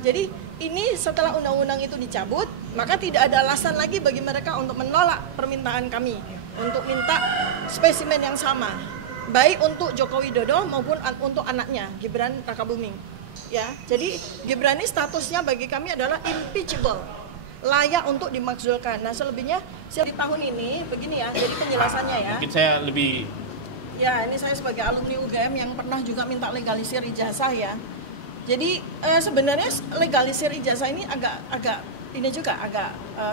jadi ini setelah undang-undang itu dicabut, maka tidak ada alasan lagi bagi mereka untuk menolak permintaan kami untuk minta spesimen yang sama, baik untuk Joko Widodo maupun untuk anaknya Gibran Rakabuming. Ya, jadi Gibran ini statusnya bagi kami adalah impeachable, layak untuk dimakzulkan. Nah, selebihnya di tahun ini begini ya, jadi penjelasannya ya. Mungkin saya lebih. Ya, ini saya sebagai alumni UGM yang pernah juga minta legalisir ijazah ya. Jadi sebenarnya legalisir ijazah ini agak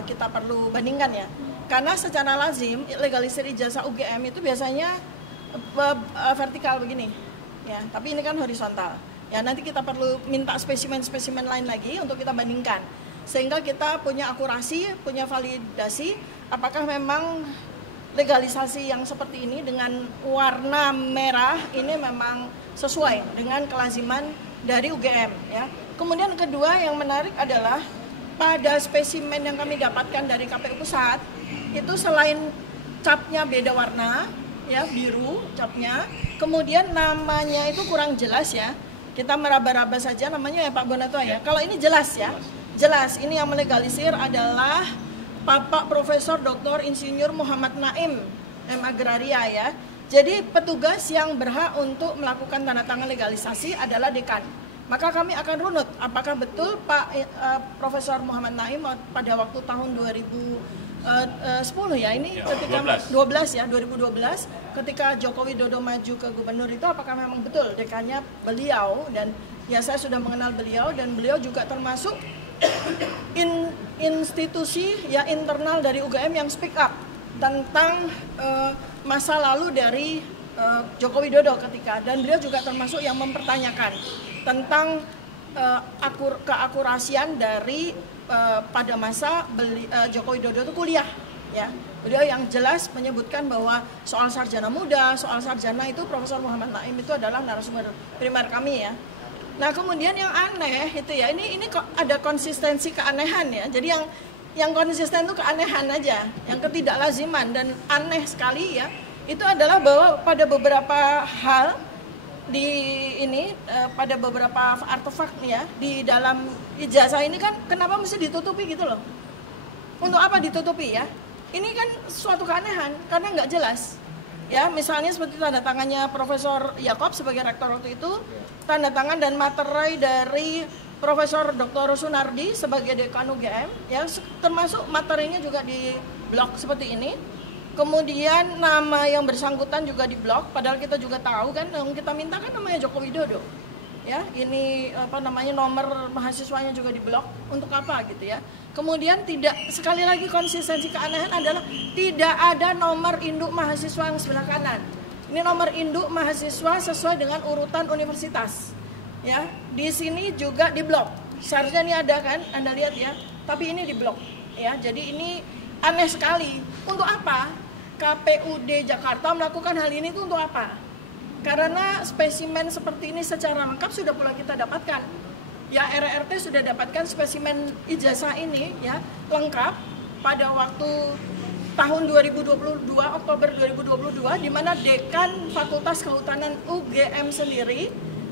kita perlu bandingkan ya. Karena secara lazim legalisir ijazah UGM itu biasanya vertikal begini. Ya, tapi ini kan horizontal. Ya, nanti kita perlu minta spesimen-spesimen lain lagi untuk kita bandingkan. Sehingga kita punya akurasi, punya validasi apakah memang legalisasi yang seperti ini dengan warna merah ini memang sesuai dengan kelaziman dari UGM ya. Kemudian kedua yang menarik adalah pada spesimen yang kami dapatkan dari KPU Pusat itu selain capnya beda warna ya, biru capnya, kemudian namanya itu kurang jelas ya. Kita meraba-raba saja namanya ya Pak Bonato ya. Kalau ini jelas ya. Jelas ini yang melegalisir adalah Bapak Profesor Dr. Insinyur Muhammad Naim M. Agraria ya. Jadi petugas yang berhak untuk melakukan tanda tangan legalisasi adalah dekan. Maka kami akan runut apakah betul Pak Profesor Muhammad Naim pada waktu tahun 2010 ya ini ya, ketika 2012 ketika Joko Widodo maju ke gubernur itu apakah memang betul dekannya beliau, dan ya saya sudah mengenal beliau dan beliau juga termasuk institusi ya internal dari UGM yang speak up tentang masa lalu dari Joko Widodo ketika, dan beliau juga termasuk yang mempertanyakan tentang keakurasian dari pada masa Joko Widodo itu kuliah ya. Beliau yang jelas menyebutkan bahwa soal sarjana muda, soal sarjana itu Profesor Muhammad Naim itu adalah narasumber primer kami ya. Nah, kemudian yang aneh itu ya, ini kok ada konsistensi keanehan ya. Jadi yang konsisten itu keanehan aja, yang ketidaklaziman dan aneh sekali ya. Itu adalah bahwa pada beberapa hal di ini pada beberapa artefak ya di dalam ijazah ini kan kenapa mesti ditutupi gitu loh? Untuk apa ditutupi ya? Ini kan suatu keanehan karena nggak jelas. Ya, misalnya seperti tanda tangannya Profesor Yakob sebagai rektor waktu itu, tanda tangan dan materai dari Profesor Dr. Sunardi sebagai dekan UGM, ya termasuk materinya juga di blok seperti ini. Kemudian nama yang bersangkutan juga di blok, padahal kita juga tahu kan yang kita minta kan namanya Joko Widodo. Ya, ini apa namanya nomor mahasiswanya juga di blok, untuk apa gitu ya. Kemudian tidak, sekali lagi konsistensi keanehan adalah tidak ada nomor induk mahasiswa yang sebelah kanan. Ini nomor induk mahasiswa sesuai dengan urutan universitas. Ya, di sini juga di blok. Seharusnya ini ada kan, Anda lihat ya, tapi ini di blok. Ya, jadi ini aneh sekali. Untuk apa? KPUD Jakarta melakukan hal ini itu untuk apa? Karena spesimen seperti ini secara lengkap sudah pula kita dapatkan. Ya, RRT sudah dapatkan spesimen ijazah ini ya lengkap pada waktu tahun 2022, Oktober 2022, di mana dekan Fakultas Kehutanan UGM sendiri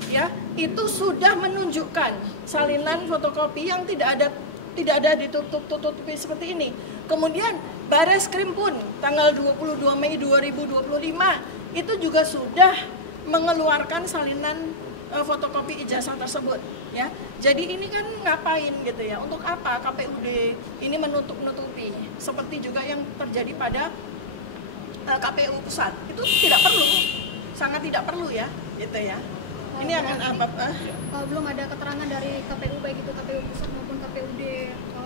ya itu sudah menunjukkan salinan fotokopi yang tidak ada ditutup-tutupi seperti ini. Kemudian Bareskrim pun tanggal 22 Mei 2025 itu juga sudah mengeluarkan salinan fotokopi ijazah tersebut ya. Jadi ini kan ngapain gitu ya? Untuk apa KPUD ini menutup-nutupi seperti juga yang terjadi pada KPU pusat? Itu tidak perlu, sangat tidak perlu ya, gitu ya. Ini akan apa? Belum ada keterangan dari KPU baik itu KPU pusat maupun KPUD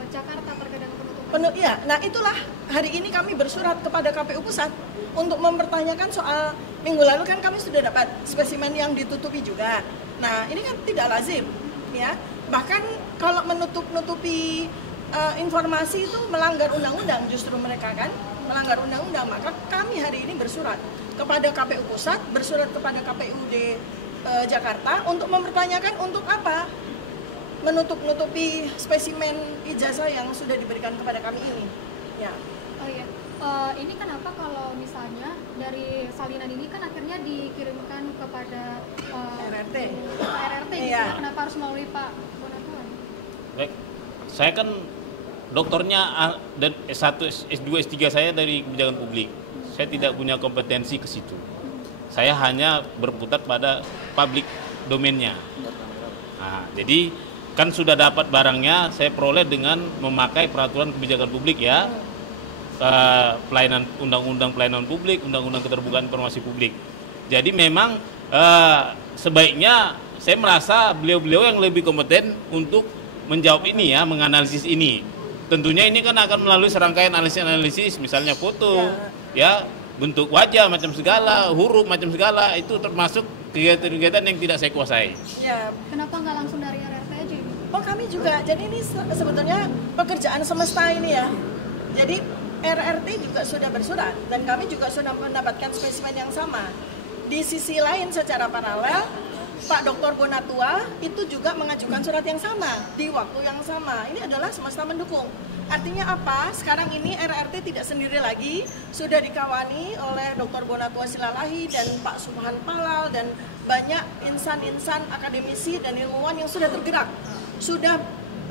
Jakarta terkait dengan penutupan. Ya, nah itulah hari ini kami bersurat kepada KPU pusat untuk mempertanyakan soal minggu lalu kan kami sudah dapat spesimen yang ditutupi juga. Nah, ini kan tidak lazim, ya. Bahkan kalau menutup-nutupi informasi itu melanggar undang-undang, justru mereka kan melanggar undang-undang. Maka kami hari ini bersurat kepada KPU pusat, bersurat kepada KPUD Jakarta untuk mempertanyakan untuk apa menutup-nutupi spesimen ijazah yang sudah diberikan kepada kami ini. Ya. Oh iya. Ini kenapa kalau misalnya dari salinan ini kan akhirnya dikirimkan kepada RRT. RRT gitu, Iya. Kenapa harus melalui Pak Bonatuan? Baik. Saya kan doktornya dan S1, S2, S3 saya dari kebijakan publik. Saya tidak punya kompetensi ke situ. Saya hanya berputar pada public domainnya. Nah, jadi kan sudah dapat barangnya, saya peroleh dengan memakai peraturan kebijakan publik ya, pelayanan undang-undang pelayanan publik, undang-undang keterbukaan informasi publik. Jadi memang sebaiknya saya merasa beliau-beliau yang lebih kompeten untuk menjawab ini ya, menganalisis ini. Tentunya ini kan akan melalui serangkaian analisis, misalnya foto, ya, bentuk wajah macam segala, huruf macam segala, itu termasuk kegiatan-kegiatan yang tidak saya kuasai. Ya. Kenapa nggak langsung dari RRT aja Ibu? Oh kami juga, jadi ini sebetulnya pekerjaan semesta ini ya. Jadi RRT juga sudah bersurat dan kami juga sudah mendapatkan spesimen yang sama. Di sisi lain secara paralel, Pak Dr. Bonatua itu juga mengajukan surat yang sama di waktu yang sama. Ini adalah semesta mendukung. Artinya apa? Sekarang ini RRT tidak sendiri lagi, sudah dikawani oleh Dr. Bonatua Silalahi dan Pak Subhan Palal dan banyak insan-insan akademisi dan ilmuwan yang sudah tergerak, sudah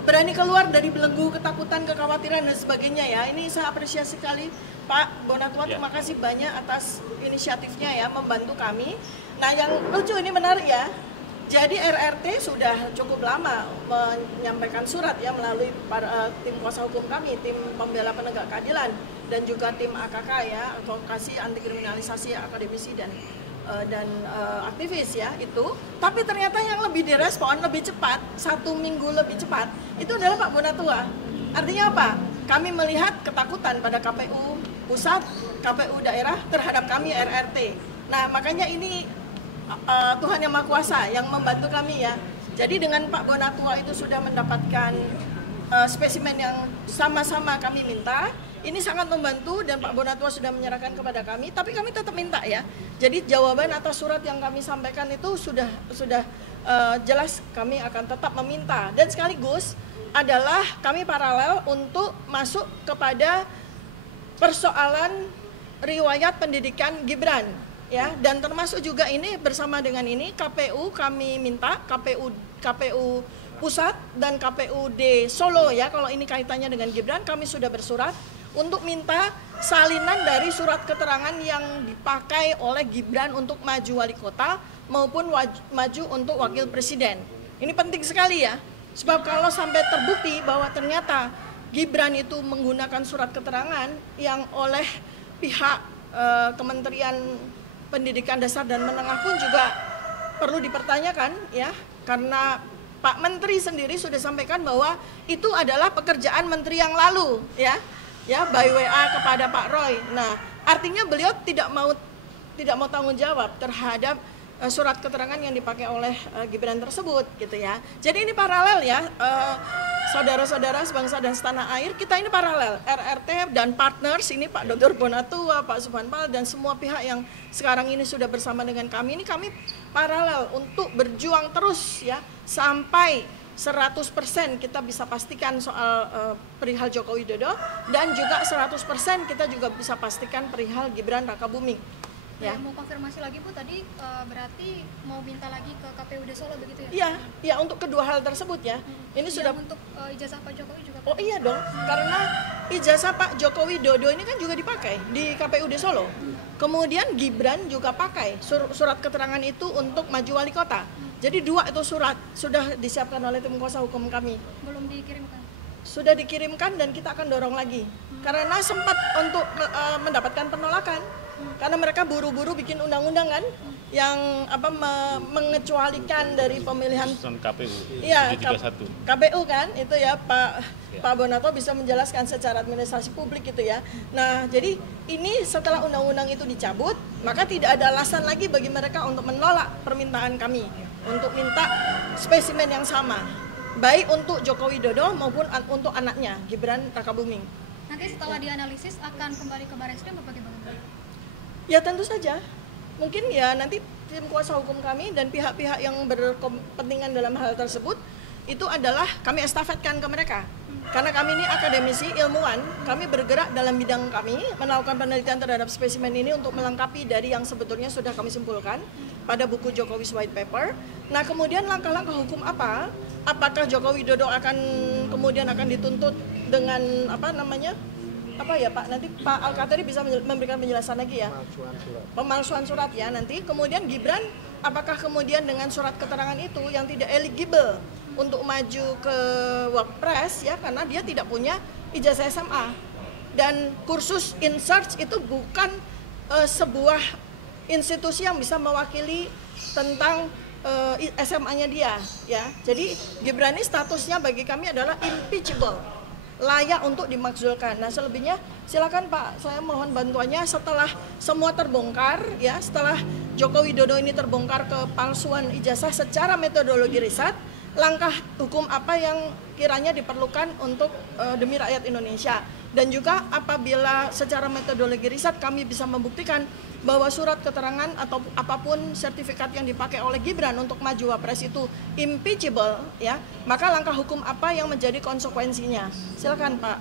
berani keluar dari belenggu ketakutan, kekhawatiran dan sebagainya ya. Ini saya apresiasi sekali Pak Bonatua, terima kasih banyak atas inisiatifnya ya, membantu kami. Nah yang lucu ini menarik ya. Jadi RRT sudah cukup lama menyampaikan surat ya melalui tim kuasa hukum kami, tim pembela penegak keadilan dan juga tim AKK ya, advokasi anti kriminalisasi akademisi dan aktivis ya itu. Tapi ternyata yang lebih direspon lebih cepat, 1 minggu lebih cepat itu adalah Pak Bonatua. Artinya apa? Kami melihat ketakutan pada KPU pusat, KPU daerah terhadap kami RRT. Nah makanya ini Tuhan Yang Maha Kuasa yang membantu kami ya. Jadi dengan Pak Bonatua itu sudah mendapatkan spesimen yang sama-sama kami minta, ini sangat membantu dan Pak Bonatua sudah menyerahkan kepada kami, tapi kami tetap minta ya. Jadi jawaban atas surat yang kami sampaikan itu sudah jelas kami akan tetap meminta dan sekaligus adalah kami paralel untuk masuk kepada persoalan riwayat pendidikan Gibran. Ya, dan termasuk juga ini bersama dengan ini KPU kami minta KPU pusat dan KPUD Solo ya, kalau ini kaitannya dengan Gibran kami sudah bersurat untuk minta salinan dari surat keterangan yang dipakai oleh Gibran untuk maju wali kota maupun maju untuk wakil presiden. Ini penting sekali ya, sebab kalau sampai terbukti bahwa ternyata Gibran itu menggunakan surat keterangan yang oleh pihak Kementerian Pendidikan Dasar dan Menengah pun juga perlu dipertanyakan ya, karena Pak Menteri sendiri sudah sampaikan bahwa itu adalah pekerjaan menteri yang lalu ya by WA kepada Pak Roy. Nah artinya beliau tidak mau tanggung jawab terhadap surat keterangan yang dipakai oleh Gibran tersebut gitu ya. Jadi ini paralel ya, saudara-saudara sebangsa dan setanah air, kita ini paralel RRT dan partners ini Pak Dr. Bonatua, Pak Subhan Palal dan semua pihak yang sekarang ini sudah bersama dengan kami, ini kami paralel untuk berjuang terus ya sampai 100% kita bisa pastikan soal perihal Joko Widodo dan juga 100% kita juga bisa pastikan perihal Gibran Rakabuming. Ya. Mau konfirmasi lagi Bu, tadi berarti mau minta lagi ke KPUD Solo begitu ya? Iya, ya untuk kedua hal tersebut ya. Ini sudah untuk ijazah Pak Jokowi juga. Oh iya dong, karena ijazah Pak Joko Widodo ini kan juga dipakai di KPUD Solo. Kemudian Gibran juga pakai surat keterangan itu untuk maju wali kota. Jadi 2 itu surat sudah disiapkan oleh tim kuasa hukum kami. Belum dikirimkan? Sudah dikirimkan dan kita akan dorong lagi. Karena sempat untuk mendapatkan penolakan. Karena mereka buru-buru bikin undang-undang kan yang mengecualikan dari pemilihan KPU. Iya, KPU kan itu ya Pak Bonato bisa menjelaskan secara administrasi publik gitu ya. Nah, jadi ini setelah undang-undang itu dicabut, maka tidak ada alasan lagi bagi mereka untuk menolak permintaan kami untuk minta spesimen yang sama, baik untuk Joko Widodo maupun untuk anaknya Gibran Rakabuming. Nanti setelah dianalisis akan kembali ke Barreskrim apa gimana? Ya tentu saja, mungkin ya nanti tim kuasa hukum kami dan pihak-pihak yang berkepentingan dalam hal tersebut itu adalah kami estafetkan ke mereka. Karena kami ini akademisi, ilmuwan, kami bergerak dalam bidang kami, melakukan penelitian terhadap spesimen ini untuk melengkapi dari yang sebetulnya sudah kami simpulkan pada buku Jokowi's White Paper. Nah kemudian langkah-langkah hukum apa apakah Joko Widodo akan kemudian akan dituntut dengan apa ya Pak, nanti Pak Al-Katiri bisa memberikan penjelasan lagi ya, pemalsuan surat ya nanti. Kemudian Gibran apakah kemudian dengan surat keterangan itu yang tidak eligible untuk maju ke Wapres ya, karena dia tidak punya ijazah SMA, dan kursus in search itu bukan sebuah institusi yang bisa mewakili tentang SMA-nya dia ya. Jadi Gibran ini statusnya bagi kami adalah impeachable, layak untuk dimakzulkan. Nah selebihnya silakan Pak, saya mohon bantuannya setelah semua terbongkar ya, setelah Joko Widodo ini terbongkar kepalsuan ijazah secara metodologi riset, langkah hukum apa yang kiranya diperlukan untuk demi rakyat Indonesia. Dan juga apabila secara metodologi riset kami bisa membuktikan bahwa surat keterangan atau apapun sertifikat yang dipakai oleh Gibran untuk maju Wapres itu impeachable ya, maka langkah hukum apa yang menjadi konsekuensinya? Silakan Pak.